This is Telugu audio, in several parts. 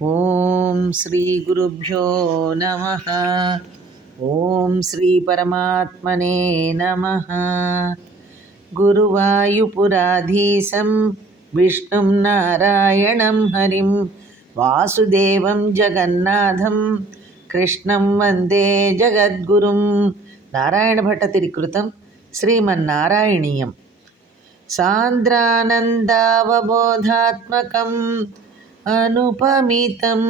ఓం శ్రీ గురుభ్యో నమ. ఓం శ్రీ పరమాత్మనే నమ. గురువాయుపురాధీశం విష్ణుం నారాయణం హరిం వాసుదేవం జగన్నాథం కృష్ణం వందే జగద్గురుం. నారాయణ భట్ట తిరికృతం శ్రీమన్నారాయణీయం. సాంద్రానందావబోధాత్మకం అనుపమితం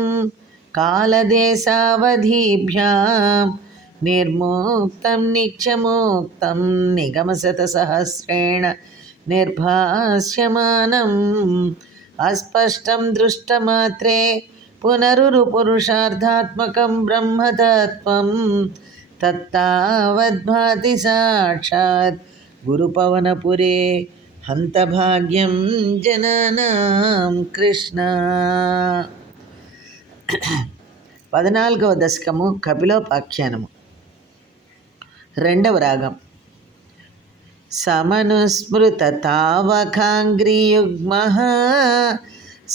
కాలదేశావధిభ్యాం నిర్ముక్తం నిత్యముక్తం నిగమశతసహస్రేణ నిర్భాస్యమానం అస్పష్టం దృష్టమాత్రే పునరురుపురుషార్థాత్మకం బ్రహ్మతత్వం తత్తావద్భాతి సాక్షాత్ గురుపవనపురే హంతభాగ్యం జనానాం కృష్ణ. 14వ దశకము కపిలోపాఖ్యానము. 2వ రాగం. సమనుస్మృత తావకాంగ్రియుగ్మః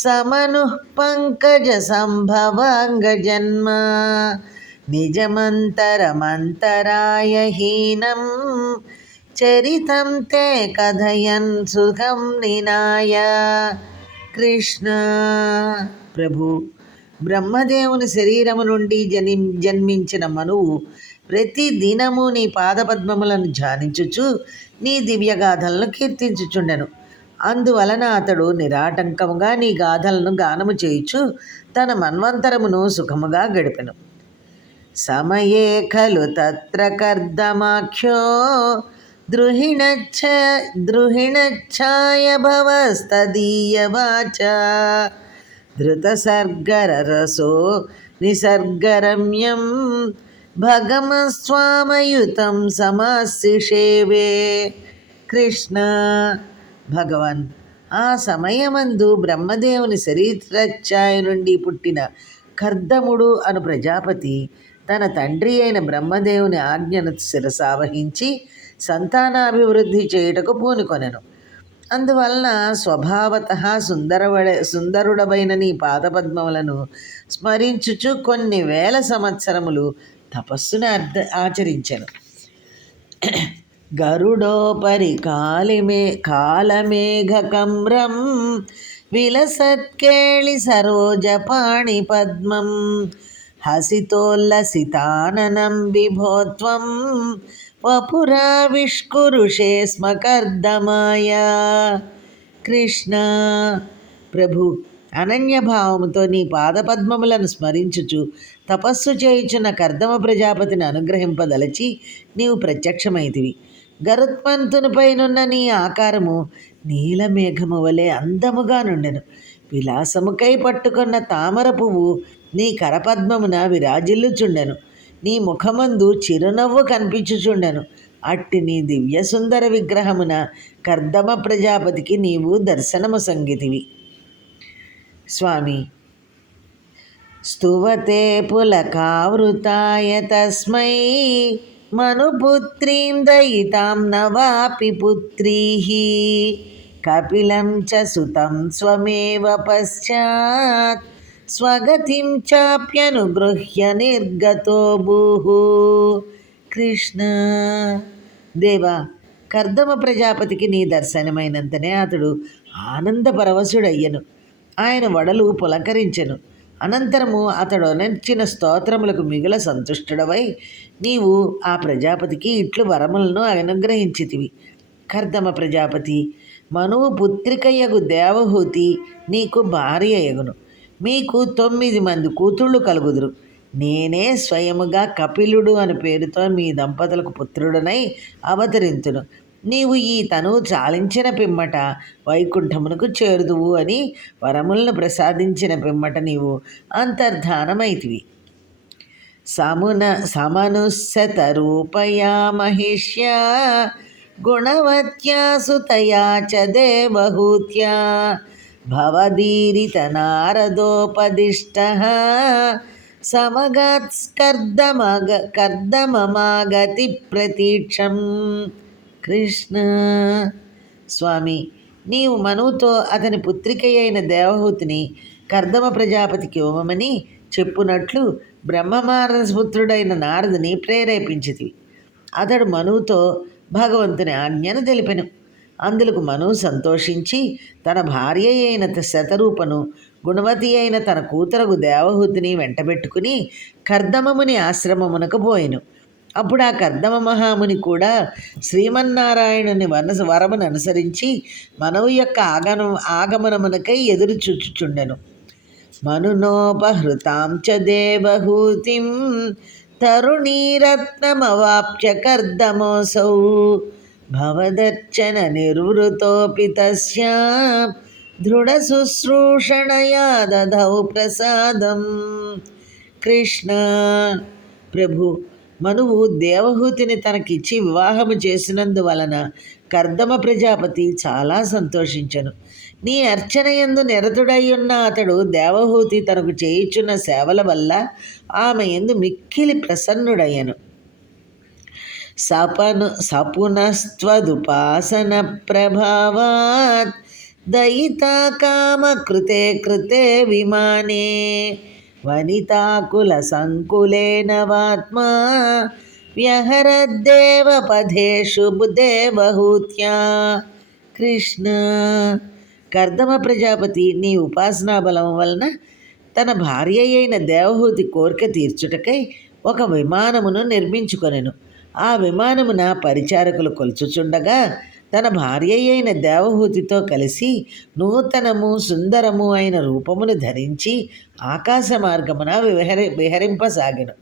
సమనుః పంకజ సంభవాంగజన్మ నిజమంతరమంతరాయ హీనం చరితం తే కథయన్ సుఖం నినాయ. కృష్ణ. ప్రభు, బ్రహ్మదేవుని శరీరము నుండి జన్మించిన మనువు ప్రతి దినము నీ పాదపద్మములను ధ్యానించుచు నీ దివ్యగాథలను కీర్తించుచుండెను. అందువలన అతడు నిరాటంకముగా నీ గాథలను గానము చేయుచు తన మన్వంతరమును సుఖముగా గడిపెను. సమయే ఖలు తత్ర కర్దమాఖ్యో ద్రుహిణఛాయ భవస్తదీయవాచ ధృతసర్గరరసో నిసర్గరమ్యం భగమస్వామయుతం సమాశిషేవే. కృష్ణ. భగవాన్, ఆ సమయమందు బ్రహ్మదేవుని శరీరఛాయ నుండి పుట్టిన కర్దముడు అను ప్రజాపతి తన తండ్రి అయిన బ్రహ్మదేవుని ఆజ్ఞను శిరసావహించి సంతానాభివృద్ధి చేయుటకు పూనుకొనెను. అందువలన స్వభావత సుందరుడమైన నీ పాదపద్మములను స్మరించుచు కొన్ని వేల సంవత్సరములు తపస్సును ఆచరించెను. గరుడోపరి కాలమేఘకమ్రం విలసత్కేళి సరోజపాణి పద్మం హసితోల్లసితాననం విభోత్వం వపురావిష్కురుషే స్మ కర్దమాయ. కృష్ణ. ప్రభు, అనన్యభావముతో నీ పాదపద్మములను స్మరించుచు తపస్సు చేయుచున్న కర్దమ ప్రజాపతిని అనుగ్రహింపదలచి నీవు ప్రత్యక్షమైతివి. గరుత్మంతునిపైనున్న నీ ఆకారము నీలమేఘము వలె అందముగా నుండెను. విలాసముకై పట్టుకున్న తామర పువ్వు నీ కరపద్మమున విరాజిల్లుచుండెను. నీ ముఖమందు చిరునవ్వు కనిపించుచుండెను. అట్టి నీ దివ్య సుందర విగ్రహమున కర్దమ ప్రజాపతికి నీవు దర్శనము సంగితివి. స్వామి. స్తువతే పులకావృతాయ తస్మై మనుపుత్రీం దయితాం నవాపి పుత్రీః కపిలం చ సుతం స్వమేవ పశ్చాత్ స్వగతిం చాప్యనుగృహ్య నిర్గతో భూః. కృష్ణ. దేవా, కర్దమ ప్రజాపతికి నీ దర్శనమైనంతనే అతడు ఆనందపరవశుడయ్యను. ఆయన వడలు పులకరించెను. అనంతరము అతడు అనర్చిన స్తోత్రములకు మిగుల సంతుష్టుడవై నీవు ఆ ప్రజాపతికి ఇట్లు వరములను అనుగ్రహించితివి. కర్దమ ప్రజాపతి, మనువు పుత్రికయ్యగు దేవహూతి నీకు భార్య యగును. మీకు 9 మంది కూతుళ్ళు కలుగుదురు. నేనే స్వయముగా కపిలుడు అని పేరుతో మీ దంపతులకు పుత్రుడనై అవతరింతును. నీవు ఈ తనువు చాలించిన పిమ్మట వైకుంఠమునకు చేరుదువు అని వరములను ప్రసాదించిన పిమ్మట నీవు అంతర్ధానమైతివి. సమనుస్సత రూపయా మహిష్యా గుణవత్యా సుతయా చ దేవహూత్యా భవదీరిత నారదోపదిష్టః సమగత్కర్దమమాగతి ప్రతీక్షం. కృష్ణ. స్వామి, నీవు మనువుతో అతని పుత్రిక అయిన దేవహూతిని కర్దమ ప్రజాపతికి ఇవ్వమని చెప్పునట్లు బ్రహ్మమానసపుత్రుడైన నారదుని ప్రేరేపించితివి. అతడు మనువుతో భగవంతుని ఆజ్ఞను తెలిపెను. అందులకు మనువు సంతోషించి తన భార్య అయిన శతరూపను, గుణవతి అయిన తన కూతురగు దేవహూతిని వెంటబెట్టుకుని కర్దమముని ఆశ్రమమునకు పోయెను. అప్పుడు ఆ కర్దమ మహాముని కూడా శ్రీమన్నారాయణుని వరమును అనుసరించి మనవు యొక్క ఆగమనమునకై ఎదురు చూచుచుండెను. మనునోపహృతాం చ దేవహూతిం తరుణీరత్నమవాప్య కర్దమోసౌ భవదర్చన నిర్వృతోపి తస్యా దృఢ శుశ్రూషణయా దదౌ ప్రసాదం. కృష్ణ ప్రభు, మనువు దేవహూతిని తనకిచ్చి వివాహము చేసినందువలన కర్దమ ప్రజాపతి చాలా సంతోషించెను. నీ అర్చనయందు నిరతుడయ్యున్న అతడు దేవహూతి తనకు చేయుచున్న సేవల వల్ల ఆమె యందు మిక్కిలి ప్రసన్నుడయ్యను. సపునస్త్వదుపాసన ప్రభావాత్ దయితా కామ కృతే విమానే వనితాకుల సంకులేన వాత్మా వ్యహరద్దేవ పదేషు దేవహూత్యా. కృష్ణ, కర్దమ ప్రజాపతి నీ ఉపాసనా బలం వలన తన భార్య అయిన దేవహూతి కోరిక తీర్చుటకై ఒక విమానమును నిర్మించుకొనెను. ఆ విమానమున పరిచారకులు కొలుచుచుండగా తన భార్య అయిన దేవహూతితో కలిసి నూతనము సుందరము అయిన రూపమును ధరించి ఆకాశ మార్గమున విహరింపసాగెను.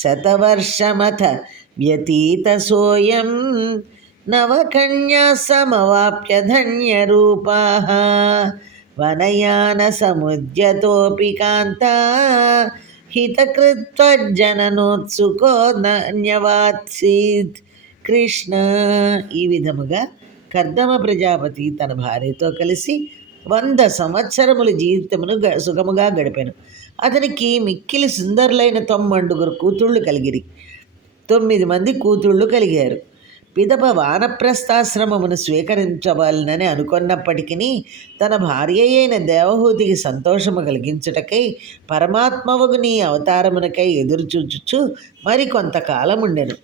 శతవర్షమథ వ్యతీత సోయం నవకన్యా సమవాప్య ధన్యరూపా వనయాన సముద్యతోపి కాంతా హితకృత్వజ్జననోత్సుకో ధన్యవాత్సీత్. కృష్ణ, ఈ విధముగా కర్దమ ప్రజాపతి తన భార్యతో కలిసి 100 సంవత్సరముల జీవితమును సుఖముగా గడిపాను. అతనికి మిక్కిలి సుందరులైన 90 కూతుళ్ళు కలిగిరి. 9 మంది కూతుళ్ళు కలిగారు. పిదప వానప్రస్థాశ్రమమును స్వీకరించవాలనని అనుకున్నప్పటికీ తన భార్య అయిన దేవహూతికి సంతోషము కలిగించుటకై పరమాత్మవగు నీ అవతారమునకై ఎదురుచూచుచు మరి కొంతకాలం ఉండెను.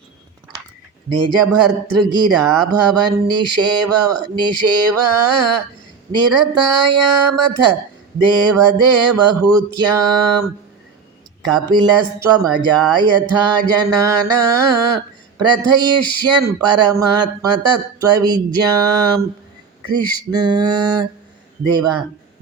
నిజభర్తృగిరాభవన్నిషేవా నిరతాయామథ దేవదేవహూత్యాం కపిలస్త్వమజాయథా జనానా ప్రథయిష్యన్ పరమాత్మతత్వవిద్యాం. కృష్ణ, దేవా,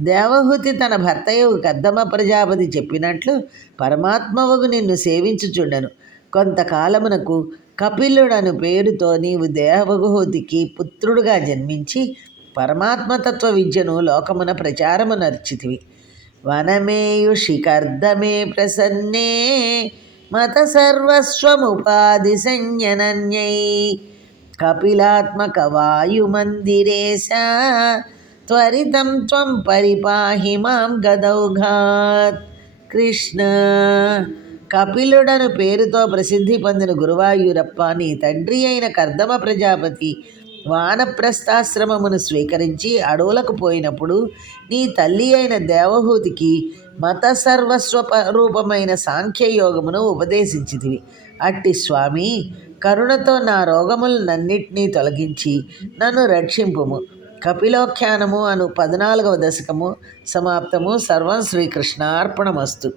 దేవహూతి తన భర్తయు కర్దమ ప్రజాపతి చెప్పినట్లు పరమాత్మవగు నిన్ను సేవించుచుండెను. కొంతకాలమునకు కపిలుడను పేరుతో నీవు దేవహూతికి పుత్రుడుగా జన్మించి పరమాత్మతత్వ విద్యను లోకమున ప్రచారమునర్చితివి. వనమేయుషి కర్దమే ప్రసన్నే మత సర్వస్వముపాధి సంజనన్యై కపిలాత్మక వాయుమందిరేశ త్వరితం త్వం పరిపాహి మాం గదౌఘాత్. కృష్ణ, కపిలుడను పేరుతో ప్రసిద్ధి పొందిన గురువాయూరప్ప నీ తండ్రి అయిన కర్దమ ప్రజాపతి వానప్రస్థాశ్రమమును స్వీకరించి అడవులకు పోయినప్పుడు నీ తల్లి అయిన దేవహూతికి మత సర్వస్వరూపమైన సాంఖ్యయోగమును ఉపదేశించితివి. అట్టి స్వామి, కరుణతో నా రోగములనన్నిటినీ తొలగించి నన్ను రక్షింపుము. కపిలోఖ్యానము అను 14వ దశకము సమాప్తము. సర్వం శ్రీకృష్ణార్పణమస్తు.